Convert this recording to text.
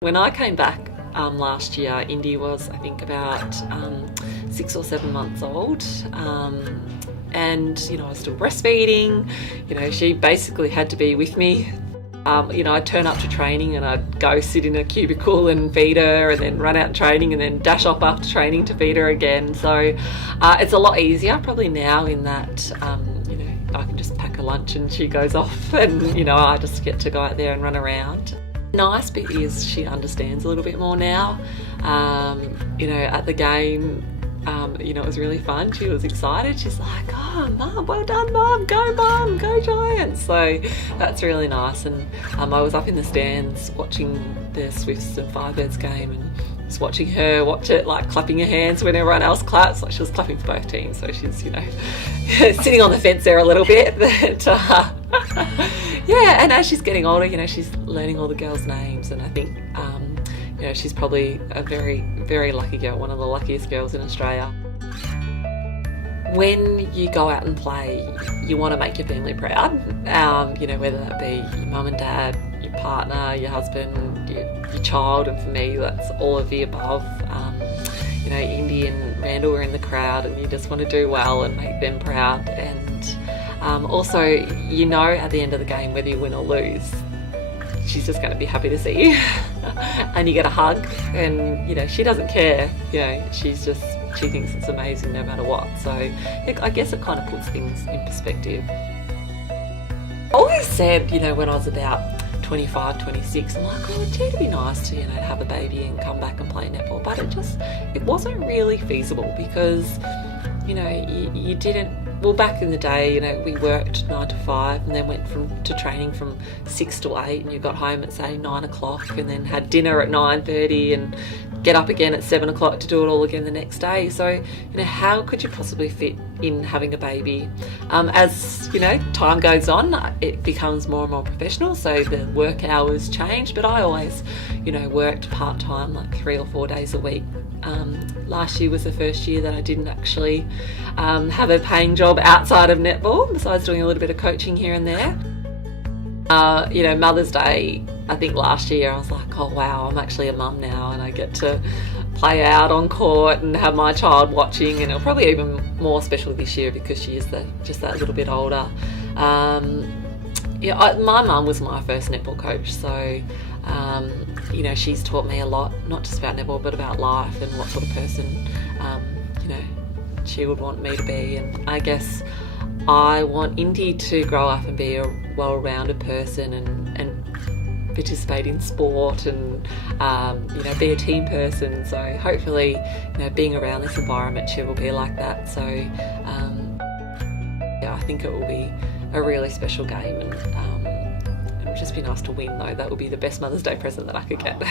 When I came back last year, Indy was, I think, about 6 or 7 months old. And, I was still breastfeeding. She basically had to be with me. I'd turn up to training and I'd go sit in a cubicle and feed her, and then run out training and then dash off after training to feed her again. So it's a lot easier probably now in that, I can just pack a lunch and she goes off, and, I just get to go out there and run around. Nice bit is she understands a little bit more now. At the game, it was really fun. She was excited. She's like, "Oh, Mum, well done, Mum, go Giants." So that's really nice. And I was up in the stands watching the Swifts and Firebirds game, and just watching her watch it, like clapping her hands when everyone else claps. Like, she was clapping for both teams, so she's, sitting on the fence there a little bit. But, yeah, and as she's getting older, she's learning all the girls' names, and I think, she's probably a very, very lucky girl, one of the luckiest girls in Australia. When you go out and play, you want to make your family proud, whether that be your mum and dad, your partner, your husband, your child, and for me, that's all of the above. Indy and Randall were in the crowd, and you just want to do well and make them proud. And also, at the end of the game, whether you win or lose, she's just going to be happy to see you. And you get a hug, and she doesn't care. She thinks it's amazing no matter what. So I guess it kind of puts things in perspective. I always said, when I was about 25, 26, I'm like, oh, gee, it'd be nice to, have a baby and come back and play netball. But it wasn't really feasible because, you didn't. Well, back in the day, we worked 9 to 5 and then went to training from 6 to 8, and you got home at, say, 9 o'clock, and then had dinner at 9:30 and get up again at 7 o'clock to do it all again the next day. So, how could you possibly fit in having a baby? As, time goes on, it becomes more and more professional, so the work hours change, but I always, worked part-time, like 3 or 4 days a week. Last year was the first year that I didn't actually have a paying job outside of netball, besides doing a little bit of coaching here and there. Mother's Day, I think last year I was like, oh wow, I'm actually a mum now, and I get to play out on court and have my child watching, and it'll probably even more special this year because she is just that little bit older. My mum was my first netball coach, so she's taught me a lot, not just about netball but about life and what sort of person she would want me to be. And I guess I want Indy to grow up and be a well-rounded person and participate in sport and be a team person. So hopefully, being around this environment, she will be like that. So I think it will be a really special game, and it would just be nice to win, though. That would be the best Mother's Day present that I could get.